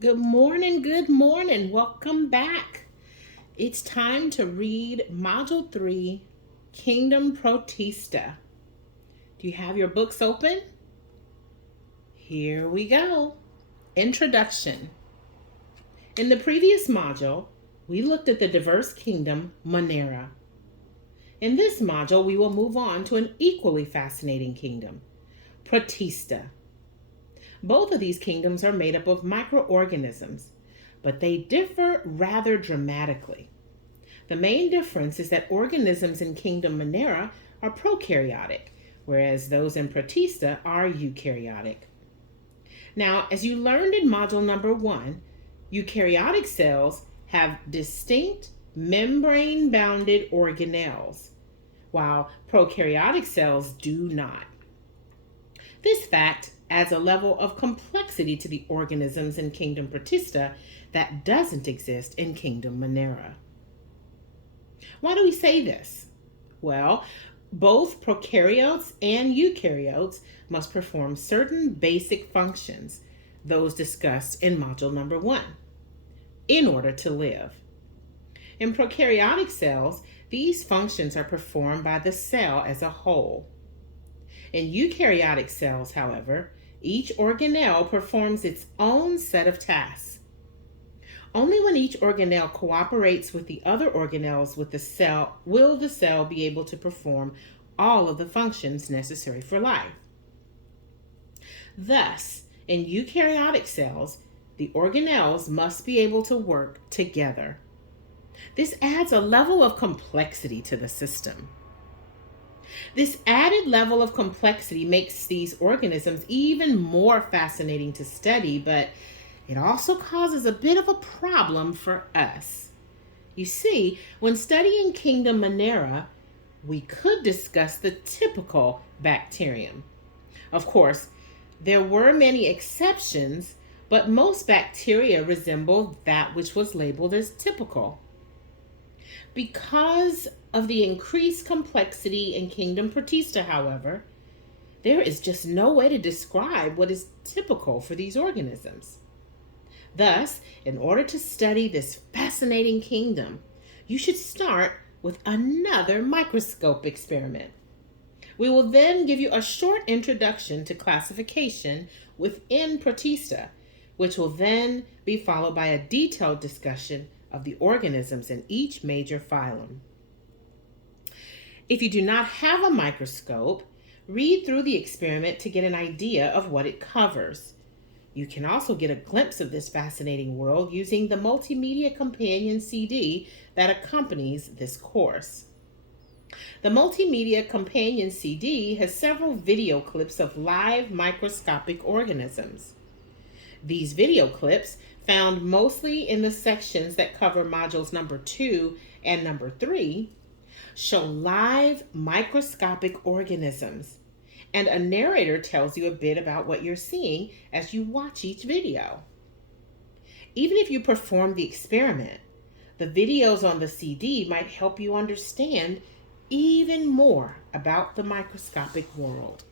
Good morning, good morning. Welcome back. It's time to read Module 3, Kingdom Protista. Do you have your books open? Here we go. Introduction. In the previous module, we looked at the diverse kingdom Monera. In this module, we will move on to an equally fascinating kingdom, Protista. Both of these kingdoms are made up of microorganisms, but they differ rather dramatically. The main difference is that organisms in Kingdom Monera are prokaryotic, whereas those in Protista are eukaryotic. Now, as you learned in module number 1, eukaryotic cells have distinct membrane-bounded organelles, while prokaryotic cells do not. This fact adds a level of complexity to the organisms in Kingdom Protista that doesn't exist in Kingdom Monera. Why do we say this? Well, both prokaryotes and eukaryotes must perform certain basic functions, those discussed in module number 1, in order to live. In prokaryotic cells, these functions are performed by the cell as a whole. In eukaryotic cells, however, each organelle performs its own set of tasks. Only when each organelle cooperates with the other organelles with the cell will the cell be able to perform all of the functions necessary for life. Thus, in eukaryotic cells, the organelles must be able to work together. This adds a level of complexity to the system. This added level of complexity makes these organisms even more fascinating to study, but it also causes a bit of a problem for us. You see, when studying Kingdom Monera, we could discuss the typical bacterium. Of course, there were many exceptions, but most bacteria resembled that which was labeled as typical. Because of the increased complexity in Kingdom Protista, however, there is just no way to describe what is typical for these organisms. Thus, in order to study this fascinating kingdom, you should start with another microscope experiment. We will then give you a short introduction to classification within Protista, which will then be followed by a detailed discussion of the organisms in each major phylum. If you do not have a microscope, read through the experiment to get an idea of what it covers. You can also get a glimpse of this fascinating world using the multimedia companion CD that accompanies this course. The multimedia companion CD has several video clips of live microscopic organisms. These video clips, found mostly in the sections that cover modules number 2 and number 3, show live microscopic organisms, and a narrator tells you a bit about what you're seeing as you watch each video. Even if you perform the experiment, the videos on the CD might help you understand even more about the microscopic world.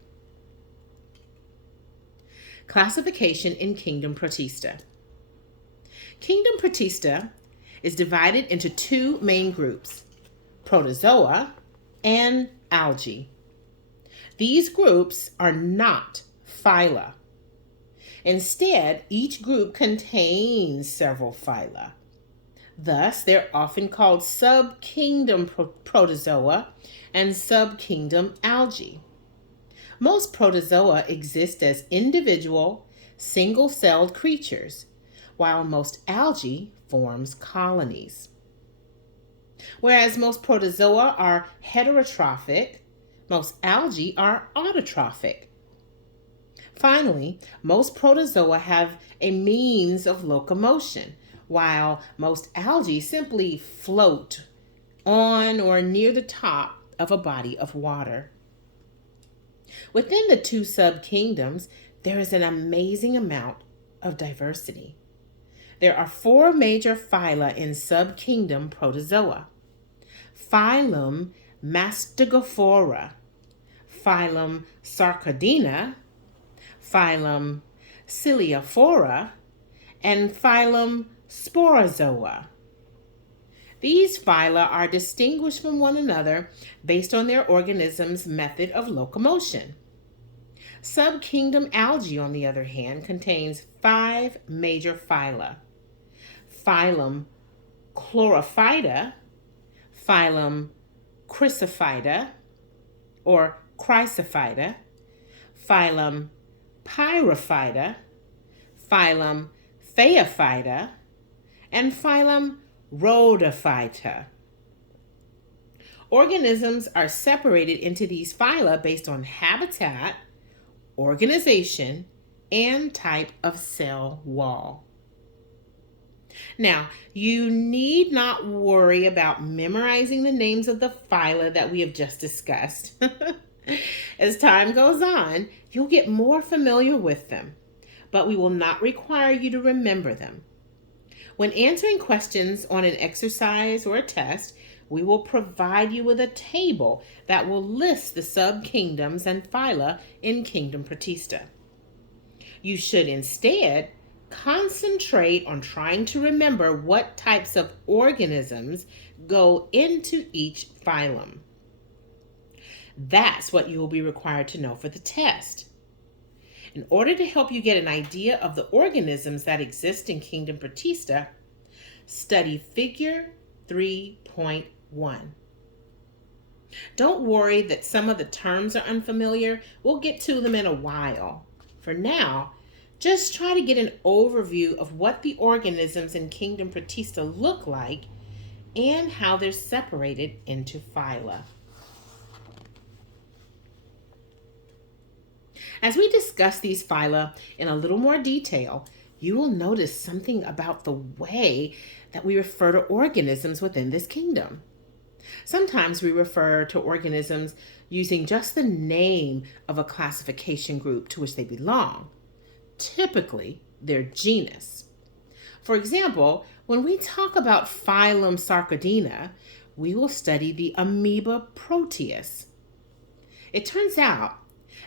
Classification in Kingdom Protista. Kingdom Protista is divided into two main groups, Protozoa and algae. These groups are not phyla. Instead, each group contains several phyla. Thus, they're often called subkingdom protozoa and subkingdom algae. Most protozoa exist as individual, single-celled creatures, while most algae forms colonies. Whereas most protozoa are heterotrophic, most algae are autotrophic. Finally, most protozoa have a means of locomotion, while most algae simply float on or near the top of a body of water. Within the two subkingdoms, there is an amazing amount of diversity. There are 4 major phyla in subkingdom Protozoa: Phylum Mastigophora, Phylum Sarcodina, Phylum Ciliophora, and Phylum Sporozoa. These phyla are distinguished from one another based on their organism's method of locomotion. Subkingdom algae, on the other hand, contains 5 major phyla: Phylum Chlorophyta, Phylum Chrysophyta or Chrysophyta, Phylum Pyrophyta, Phylum Phaeophyta, and Phylum Rhodophyta. Organisms are separated into these phyla based on habitat, organization, and type of cell wall. Now, you need not worry about memorizing the names of the phyla that we have just discussed. As time goes on, you'll get more familiar with them, but we will not require you to remember them. When answering questions on an exercise or a test, we will provide you with a table that will list the subkingdoms and phyla in Kingdom Protista. You should instead concentrate on trying to remember what types of organisms go into each phylum. That's what you will be required to know for the test. In order to help you get an idea of the organisms that exist in Kingdom Protista, study Figure 3.1. Don't worry that some of the terms are unfamiliar. We'll get to them in a while. For now, just try to get an overview of what the organisms in Kingdom Protista look like and how they're separated into phyla. As we discuss these phyla in a little more detail, you will notice something about the way that we refer to organisms within this kingdom. Sometimes we refer to organisms using just the name of a classification group to which they belong, typically their genus. For example, when we talk about Phylum Sarcodina, we will study the amoeba Proteus. It turns out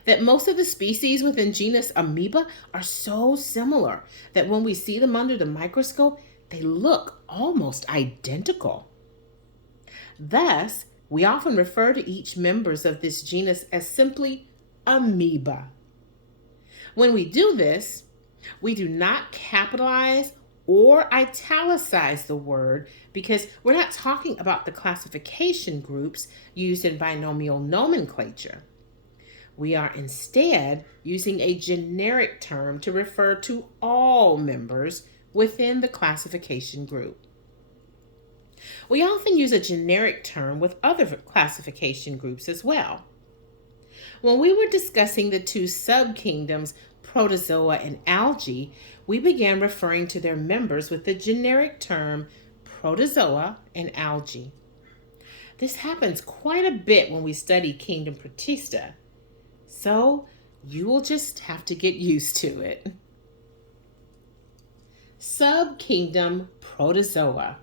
that most of the species within genus Amoeba are so similar that when we see them under the microscope, they look almost identical. Thus, we often refer to each members of this genus as simply amoeba. When we do this, we do not capitalize or italicize the word because we're not talking about the classification groups used in binomial nomenclature. We are instead using a generic term to refer to all members within the classification group. We often use a generic term with other classification groups as well. When we were discussing the two subkingdoms, Protozoa and algae, we began referring to their members with the generic term Protozoa and algae. This happens quite a bit when we study Kingdom Protista, so you will just have to get used to it. Subkingdom Protozoa.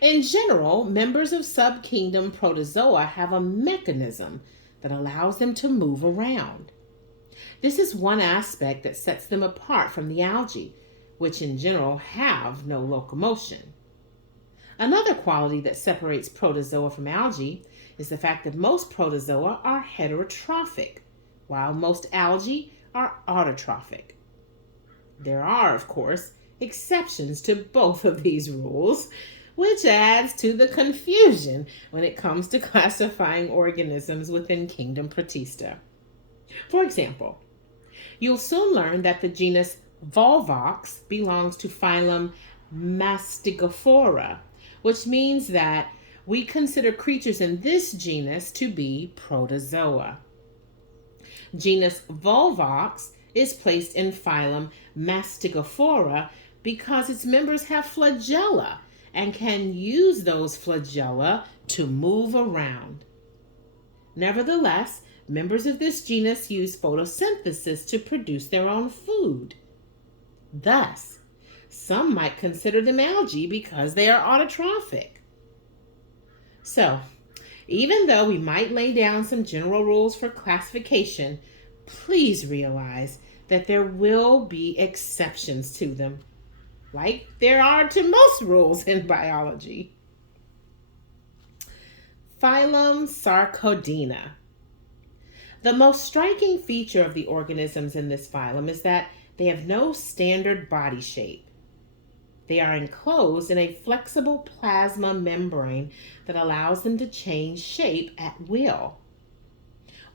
In general, members of subkingdom Protozoa have a mechanism that allows them to move around. This is one aspect that sets them apart from the algae, which in general have no locomotion. Another quality that separates Protozoa from algae is the fact that most Protozoa are heterotrophic, while most algae are autotrophic. There are, of course, exceptions to both of these rules, which adds to the confusion when it comes to classifying organisms within Kingdom Protista. For example, you'll soon learn that the genus Volvox belongs to Phylum Mastigophora, which means that we consider creatures in this genus to be Protozoa. Genus Volvox is placed in Phylum Mastigophora because its members have flagella and can use those flagella to move around. Nevertheless, members of this genus use photosynthesis to produce their own food. Thus, some might consider them algae because they are autotrophic. So, even though we might lay down some general rules for classification, please realize that there will be exceptions to them, like there are to most rules in biology. Phylum Sarcodina. The most striking feature of the organisms in this phylum is that they have no standard body shape. They are enclosed in a flexible plasma membrane that allows them to change shape at will.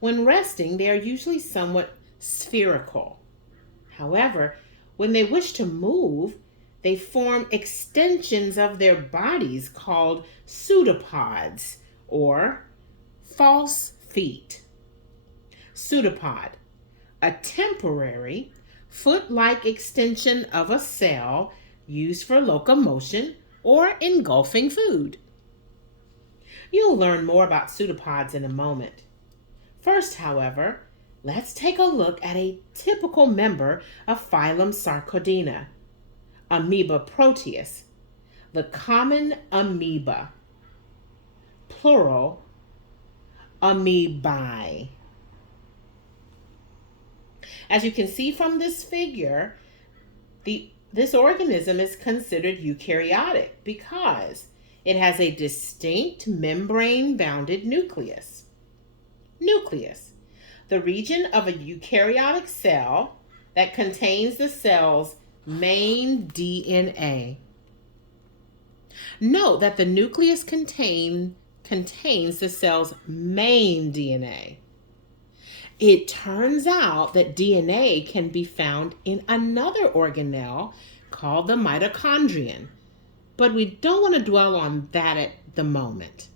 When resting, they are usually somewhat spherical. However, when they wish to move, they form extensions of their bodies called pseudopods or false feet. Pseudopod, a temporary foot-like extension of a cell used for locomotion or engulfing food. You'll learn more about pseudopods in a moment. First, however, let's take a look at a typical member of Phylum Sarcodina, Amoeba proteus, the common amoeba, plural, amoebae. As you can see from this figure, this organism is considered eukaryotic because it has a distinct membrane-bounded nucleus. Nucleus, the region of a eukaryotic cell that contains the cell's main DNA. Note that the nucleus contains the cell's main DNA. It turns out that DNA can be found in another organelle called the mitochondrion, but we don't want to dwell on that at the moment.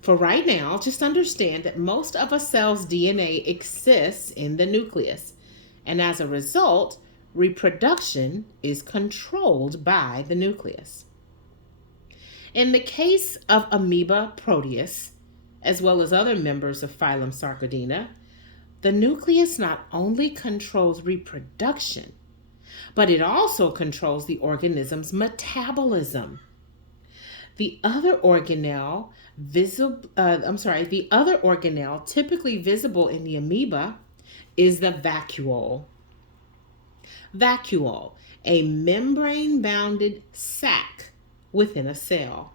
For right now, just understand that most of a cell's DNA exists in the nucleus, and as a result, reproduction is controlled by the nucleus. In the case of Amoeba proteus, as well as other members of Phylum Sarcodina, the nucleus not only controls reproduction, but it also controls the organism's metabolism. The other organelle typically visible in the amoeba is the vacuole. Vacuole, a membrane-bounded sac within a cell.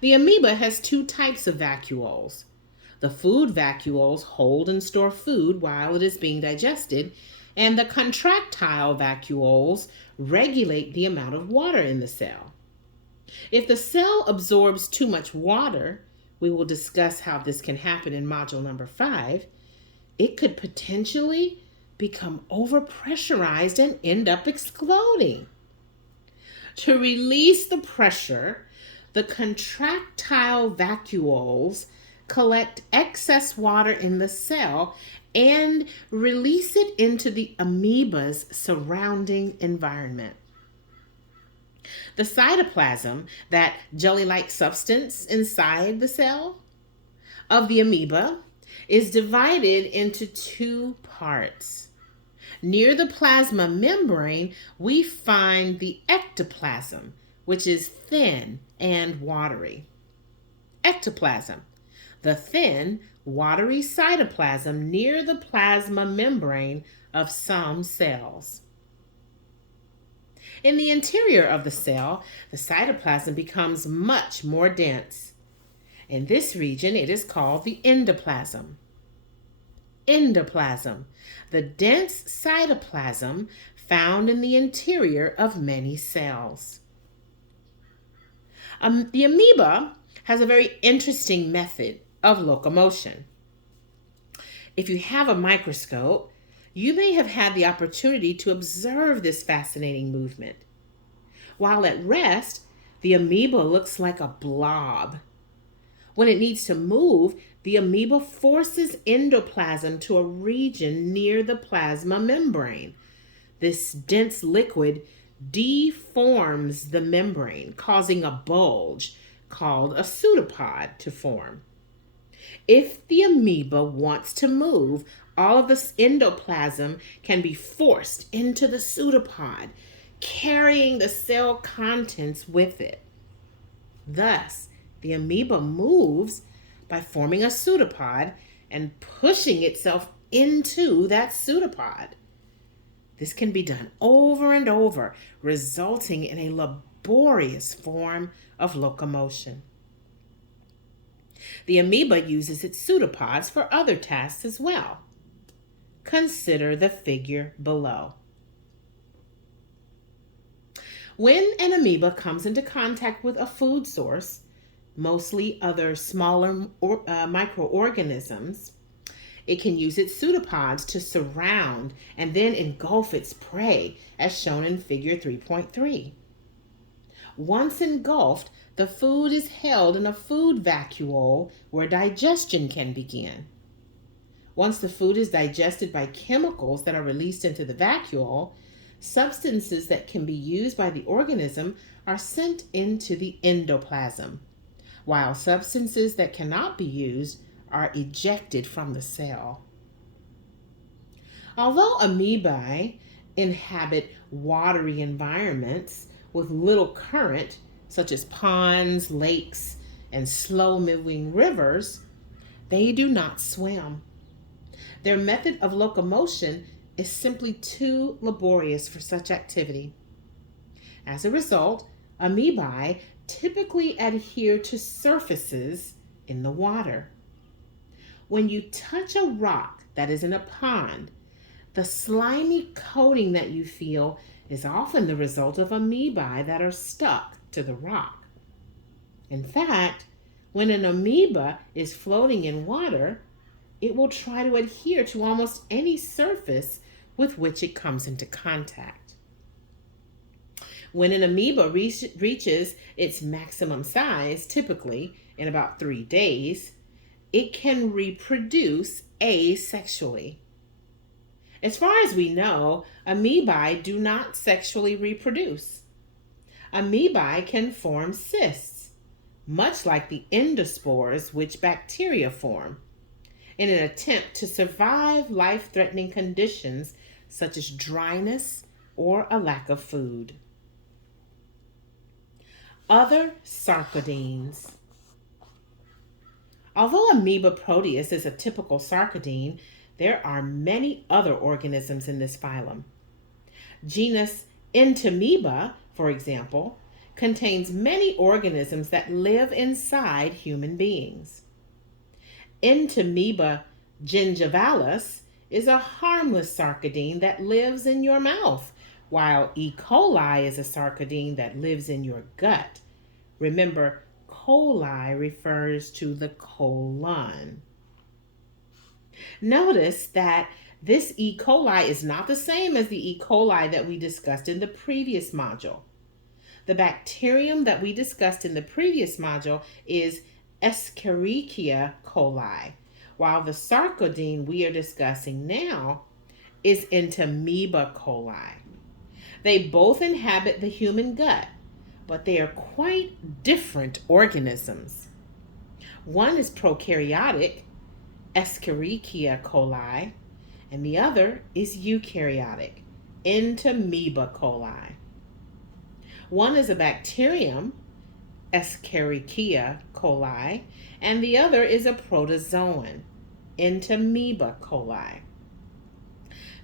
The amoeba has two types of vacuoles. The food vacuoles hold and store food while it is being digested, and the contractile vacuoles regulate the amount of water in the cell. If the cell absorbs too much water, we will discuss how this can happen in module number 5, it could potentially become overpressurized and end up exploding. To release the pressure, the contractile vacuoles collect excess water in the cell and release it into the amoeba's surrounding environment. The cytoplasm, that jelly-like substance inside the cell of the amoeba, is divided into two parts. Near the plasma membrane, we find the ectoplasm, which is thin and watery. Ectoplasm, the thin, watery cytoplasm near the plasma membrane of some cells. In the interior of the cell, the cytoplasm becomes much more dense. In this region, it is called the endoplasm. Endoplasm, the dense cytoplasm found in the interior of many cells. The amoeba has a very interesting method of locomotion. If you have a microscope, you may have had the opportunity to observe this fascinating movement. While at rest, the amoeba looks like a blob. When it needs to move, the amoeba forces endoplasm to a region near the plasma membrane. This dense liquid deforms the membrane, causing a bulge called a pseudopod to form. If the amoeba wants to move, all of this endoplasm can be forced into the pseudopod, carrying the cell contents with it. Thus, the amoeba moves by forming a pseudopod and pushing itself into that pseudopod. This can be done over and over, resulting in a laborious form of locomotion. The amoeba uses its pseudopods for other tasks as well. Consider the figure below. When an amoeba comes into contact with a food source, mostly other smaller microorganisms, it can use its pseudopods to surround and then engulf its prey, as shown in figure 3.3. Once engulfed, the food is held in a food vacuole where digestion can begin. Once the food is digested by chemicals that are released into the vacuole, substances that can be used by the organism are sent into the endoplasm, while substances that cannot be used are ejected from the cell. Although amoebae inhabit watery environments with little current, such as ponds, lakes, and slow-moving rivers, they do not swim. Their method of locomotion is simply too laborious for such activity. As a result, amoebae typically adhere to surfaces in the water. When you touch a rock that is in a pond, the slimy coating that you feel is often the result of amoebae that are stuck to the rock. In fact, when an amoeba is floating in water, it will try to adhere to almost any surface with which it comes into contact. When an amoeba reaches its maximum size, typically in about 3 days, it can reproduce asexually. As far as we know, amoebae do not sexually reproduce. Amoebae can form cysts, much like the endospores which bacteria form, in an attempt to survive life-threatening conditions such as dryness or a lack of food. Other sarcodines. Although Amoeba proteus is a typical sarcodine, there are many other organisms in this phylum. Genus Entamoeba, for example, contains many organisms that live inside human beings. Entamoeba gingivalis is a harmless sarcodine that lives in your mouth, while E. coli is a sarcodine that lives in your gut. Remember, coli refers to the colon. Notice that this E. coli is not the same as the E. coli that we discussed in the previous module. The bacterium that we discussed in the previous module is Escherichia coli, while the sarcodine we are discussing now is Entamoeba coli. They both inhabit the human gut, but they are quite different organisms. One is prokaryotic, Escherichia coli, and the other is eukaryotic, Entamoeba coli. One is a bacterium, Escherichia coli, and the other is a protozoan, Entamoeba coli.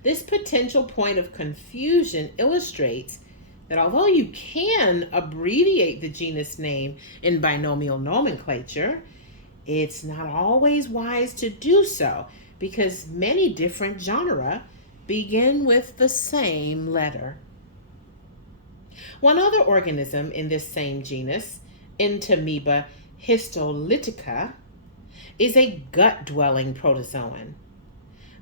This potential point of confusion illustrates that although you can abbreviate the genus name in binomial nomenclature, it's not always wise to do so because many different genera begin with the same letter. One other organism in this same genus, Entamoeba histolytica, is a gut-dwelling protozoan.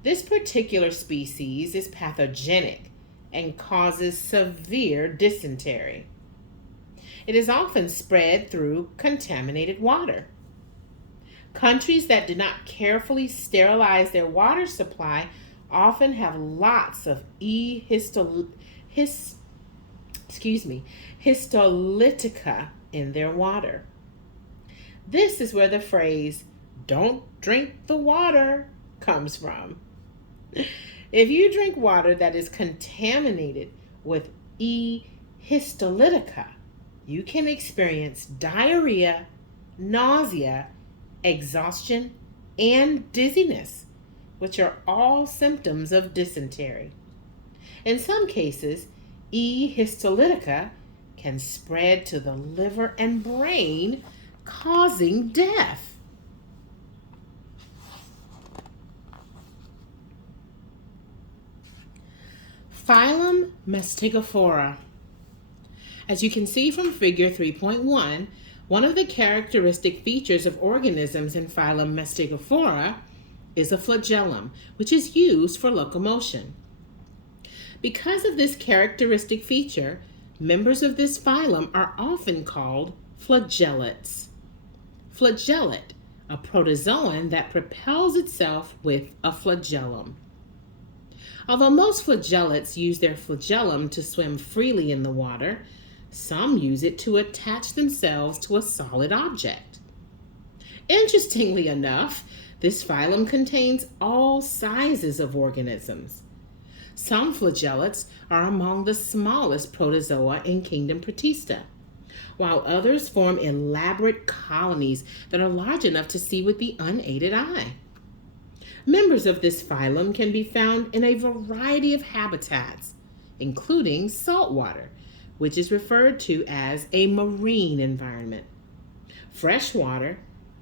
This particular species is pathogenic and causes severe dysentery. It is often spread through contaminated water. Countries that do not carefully sterilize their water supply often have lots of histolytica in their water. This is where the phrase, "don't drink the water," comes from. If you drink water that is contaminated with E. histolytica, you can experience diarrhea, nausea, exhaustion, and dizziness, which are all symptoms of dysentery. In some cases, E. histolytica can spread to the liver and brain, causing death. Phylum Mastigophora. As you can see from figure 3.1, one of the characteristic features of organisms in Phylum Mastigophora is a flagellum, which is used for locomotion. Because of this characteristic feature, members of this phylum are often called flagellates. Flagellate, a protozoan that propels itself with a flagellum. Although most flagellates use their flagellum to swim freely in the water, some use it to attach themselves to a solid object. Interestingly enough, this phylum contains all sizes of organisms. Some flagellates are among the smallest protozoa in kingdom Protista, while others form elaborate colonies that are large enough to see with the unaided eye. Members of this phylum can be found in a variety of habitats, including saltwater, which is referred to as a marine environment, freshwater,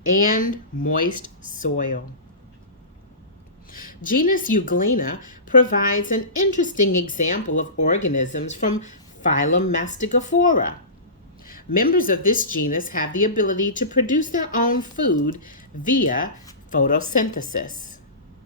and moist soil. Genus Euglena provides an interesting example of organisms from Phylum Mastigophora. Members of this genus have the ability to produce their own food via photosynthesis.